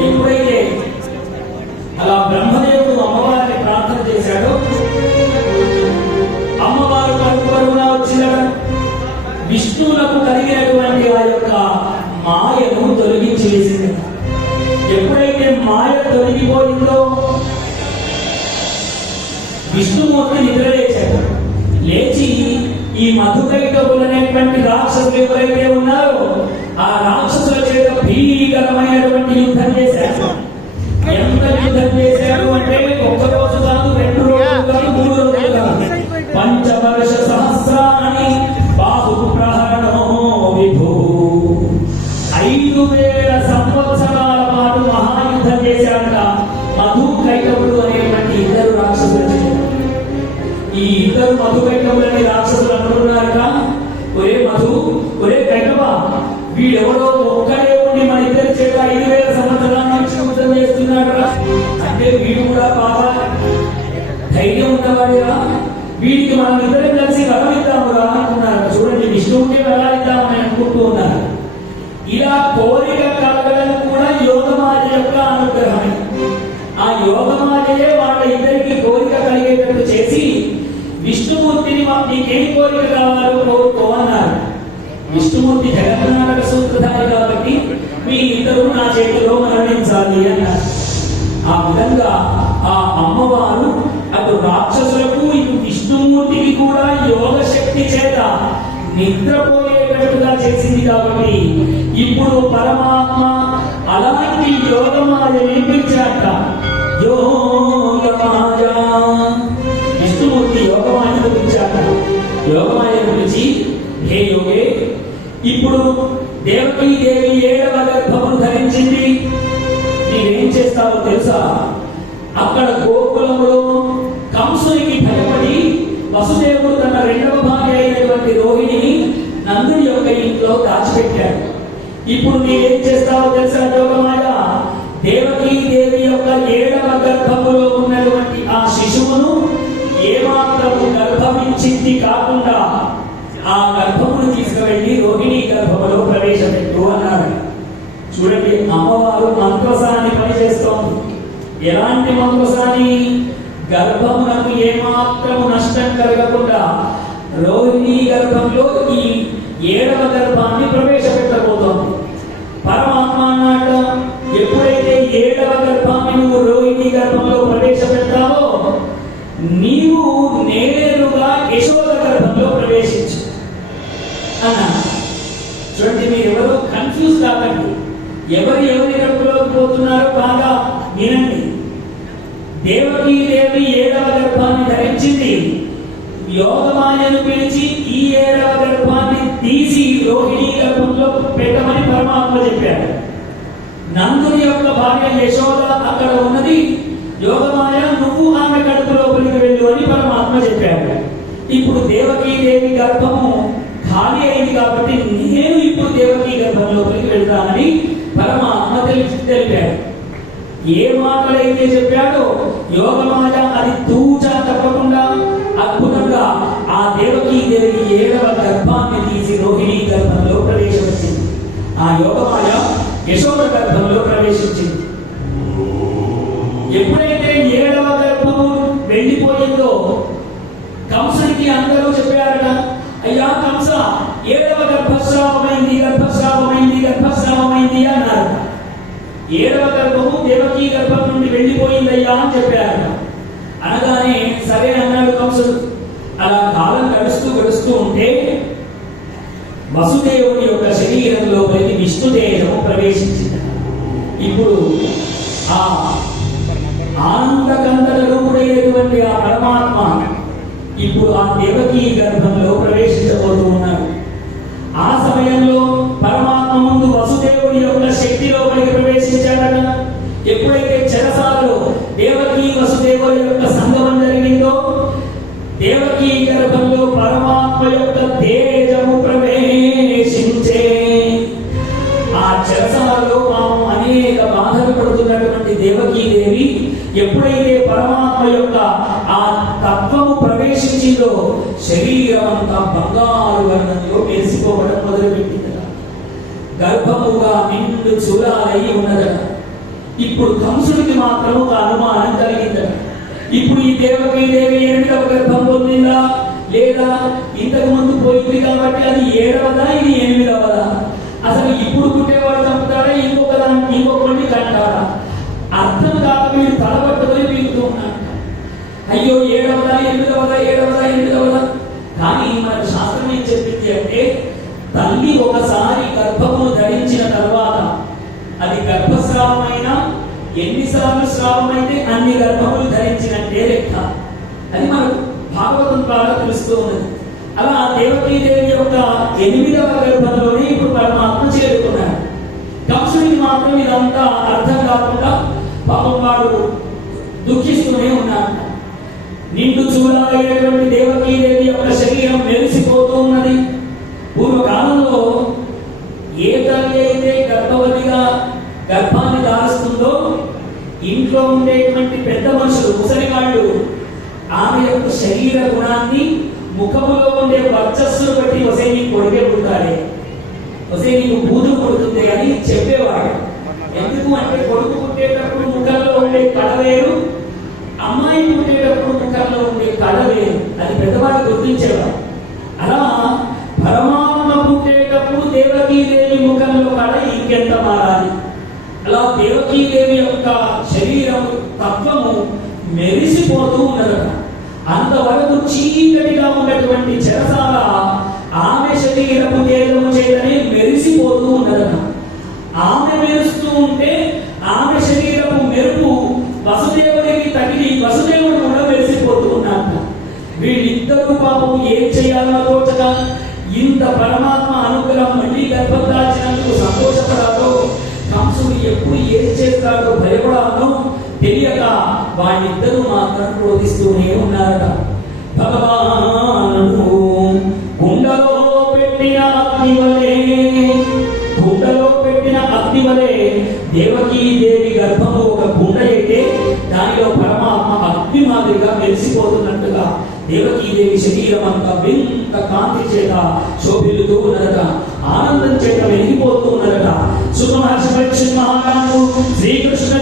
ఎప్పుడైతే అలా బ్రహ్మదేవుడు అమ్మవారిని ప్రార్థన చేశాడో. అమ్మవారు కనుపరుగా వచ్చిన విష్ణువులకు కలిగినటువంటి ఆ యొక్క మాయను తొలగించి వేసింది ఎప్పుడైతే మాయ తొలగిపోయిందో విష్ణుమూర్తి నిద్రలేచాడు. లేచి ఈ మధుకైటవులు అనేటువంటి రాక్షసులు ఎవరైతే ఉన్నారో ఆ రాక్షసుల భీకరమైనటువంటి యుద్ధం చేశారు. ఎంత యుద్ధం చేశారు అంటే ఇలా కోరిక కలగడం కూడా యోగమాయ యొక్క అనుగ్రహమే. ఆ యోగమాయే వాళ్ళ ఇద్దరికి కోరిక కలిగేటట్టు చేసి విష్ణుమూర్తిని నీకేం కోరిక కావాలో కోరుకో అన్నారు విష్ణుమూర్తి జగన్నాటక సూత్రధారి కాబట్టి మీ ఇద్దరు నా చేతిలో మరణించాలి అన్నారు. ఆ విధంగా ఆ అమ్మవారు అటు రాక్షసులకు ఇటు విష్ణుమూర్తికి కూడా యోగ శక్తి చేత నిద్రపోయేటట్టుగా చేసింది కాబట్టి ఇప్పుడు పరమాత్మ అలాంటి యోగమాయ పిలిచాట యోగమాయ. విష్ణుమూర్తి యోగమాయ పిలిచాట యోగమాయ పిలిచి హే యోగే ఇప్పుడు దేవకీ దేవి ఏడవ గర్భమును ధరించింది. నేనేం చేస్తావో తెలుసా? అక్కడ గోకులంలో కంసునికి భయపడి వసుదేవుడు తన రెండవ భార్య అయినటువంటి రోహిణిని నందుని యొక్క ఇంట్లో దాచిపెట్టాడు. ఇప్పుడు నీవేం చేస్తావో తెలుసా యోగమాయ దేవకీ దేవి యొక్క ఏడవ గర్భములో ఉన్నటువంటి ఆ శిశువును ఏమాత్రము గర్భమించింది కాకుండా ఆ గర్భమును తీసుకువెళ్ళి రోహిణి గర్భములో ప్రవేశపెట్టు అన్నాడు. చూడండి అమ్మవారు మంత్రసాన్ని పనిచేస్తోంది. ఎలాంటి మంత్రసాని? గర్భమునకు ఏమాత్రము నష్టం కలగకుండా రోహిణి గర్భంలో ఈ ఏడవ గర్భాన్ని ప్రవేశపెట్టబోతోంది. పరమాత్మ అన్నాట ఎప్పుడైతే ఏడవ గర్భాన్ని నువ్వు రోహిణి గర్భంలో ప్రవేశపెడతావో నీవు నేరుగా యశోద గర్భంలో ప్రవేశించు. అన్నా చూడండి మీరు ఎవరు కన్ఫ్యూజ్ కాకండి. ఎవరు ఎవరి గర్భంలోకి పోతున్నారో బాగా వినండి. దేవకీ దేవి ఏడవ గర్భాన్ని ధరించింది యోగమాన్యను పిలిచి ఈ ఏడవ గర్భాన్ని తీసి రోహిణి గర్భంలో పెట్టమని పరమాత్మ చెప్పాడు. నందుని యొక్క భార్య యశోద అక్కడ ఉన్నది. యోగమాయ నువ్వు ఆమె కడుపు లోపలికి వెళ్ళు అని పరమాత్మ చెప్పాడు. ఇప్పుడు దేవకీ దేవి గర్భము ఖాళీ అయింది కాబట్టి నేను ఇప్పుడు దేవకీ గర్భం లోపలికి వెళ్తానని పరమాత్మ తెలిసి తెలిపాడు. ఏ మాటలైతే చెప్పాడో యోగమాయ అది తూ ఏడవ గర్భము దేవకీ గర్భం నుండి వెళ్ళిపోయిందయ్యా అని చెప్పారు. అనగానే సరే అన్నాడు కంసుడు. అలా కాలం గడుస్తూ గడుస్తూ ఉంటే వసుదేవుని యొక్క శరీరంలో ప్రతి విష్ణుదేహము ప్రవేశించింది. ఇప్పుడు ఆ ఆనందకంతల రూపుడైనటువంటి ఆ పరమాత్మ ఇప్పుడు ఆ దేవకీ గర్భంలో ప్రవేశించబోతూ ఉన్నాడు ఆ సమయంలో పరమాత్మ ముందు వసుదేవుడి యొక్క శక్తి లోపలికి ఎప్పుడైతే చెరసాలలో దేవకీ వసుదేవుల యొక్క సంగమం జరిగిందో దేవకీ గర్భంలో పరమాత్మ యొక్క తేజము ప్రవేశించే ఆ చెరసాలలో మనం అనేక బాధలు పడుతున్నటువంటి దేవకీ దేవి ఎప్పుడైతే పరమాత్మ యొక్క ఆ తత్వము ప్రవేశించిందో శరీరం అంతా బంగారు వర్ణంలో మెరిసిపోవడం మొదలుపెట్టిందట. గర్భముగా నిండు చూడాలై ఉన్నదట. ఇప్పుడు కంసుడికి మాత్రం ఒక అనుమానం కలిగిందట ఇప్పుడు ఈ దేవకి దేవి ఎనిమిదవ గర్భం పొందిందా లేదా? ఇంతకు ముందు పోయింది కాబట్టి అది ఏడవదా? ఇది ఎనిమిదవదా? అసలు ఇప్పుడు పుట్టేవాడు చంపుతాడా? ఇంకొక దానికి ఇంకొకటి కంటారా అర్థం కాక మీరు తలబట్టుకొని పీకుతూ ఉన్నాను అయ్యో ఏడవదా? ఎనిమిదవదా? ఏడవదా? ఎనిమిదవదా? కానీ మన శాస్త్రం ఏం చెప్పింది అంటే తల్లి ఒకసారి గర్భమును ఎన్నిసార్లు శ్రావమైతే అయితే అన్ని గర్భములు ధరించినట్టే లెక్క. అది మనకు భాగవతం ద్వారా తెలుస్తూ ఉన్నది. అలా దేవకీ దేవి యొక్క ఎనిమిదవ గర్భంలోనే ఇప్పుడు పరమాత్మ చేరుకున్నాడు. కంసుడికి మాత్రం ఇదంతా అర్థం కాకుండా పాపం వాడు దుఃఖిస్తూనే ఉన్నాడు. నిండు చూడాలైనటువంటి దేవకీ దేవి యొక్క శరీరం మెరిసిపోతూ ఉన్నది. పూర్వకాలంలో ఏ తల్లి అయితే గర్భవతిగా గర్భాన్ని దాని ఇంట్లో ఉండేటువంటి పెద్ద మనుషులు ముసలివాళ్ళు ఆమె యొక్క శరీర గుణాన్ని ముఖములో ఉండే వర్చస్సును బట్టి వసే నీకు కొడుకే పుడతాడే. వసే నీకు బూతులు పుడుతుంది అని చెప్పేవాడు. ఎందుకు అంటే కొడుకు పుట్టేటప్పుడు ముఖంలో ఉండే కళ వేరు అమ్మాయి పుట్టేటప్పుడు ముఖంలో ఉండే కళ వేరు. అది పెద్దవాడు గుర్తించేవాడు అలా పరమాత్మ పుట్టేటప్పుడు దేవకీదేవి ముఖంలో కళ ఇంకెంత మారాలి? అలా దేవకీదేవి యొక్క శరీరం తత్వము మెరిసిపోతూ ఉన్నదట. అంతవరకు చీకటిగా ఉన్నటువంటి చెరసాల ఆమె శరీరము తేజము చేతనే మెరిసిపోతూ ఉన్నదట. ఆమె మెరుస్తూ ఉంటే ఆమె శరీరము మెరుపు వసుదేవుడికి తగిలి వసుదేవుడు కూడా మెరిసిపోతూ ఉన్నాడు వీళ్ళిద్దరూ పాపం ఏం చేయాలో తోచక ఇంత పరమాత్మ అనుగ్రహం మళ్ళీ గర్భం దాచి ఎప్పుడు ఏం చేస్తాడో భయపడాలో తెలియక వాళ్ళిద్దరూ మాత్రం క్రోధిస్తూనే ఉన్నారట. భగవాను గుండలో పెట్టిన అగ్ని వలె పెట్టిన అగ్ని వలె దేవకీ దేవి గర్భము ఒక గుండ అయితే దానిలో పరమాత్మ అగ్ని మాదిరిగా మెరిసిపోతున్నట్టుగా దేవకీ దేవి శరీరం అంతా వింత కాంతి చేత శోభిల్లుతూ ఉన్నదట. ఆనందం చేత వెలిగిపోతూ ఉన్నారట సుఖమహర్షి పరీక్షిత్ మహారాజు శ్రీకృష్ణ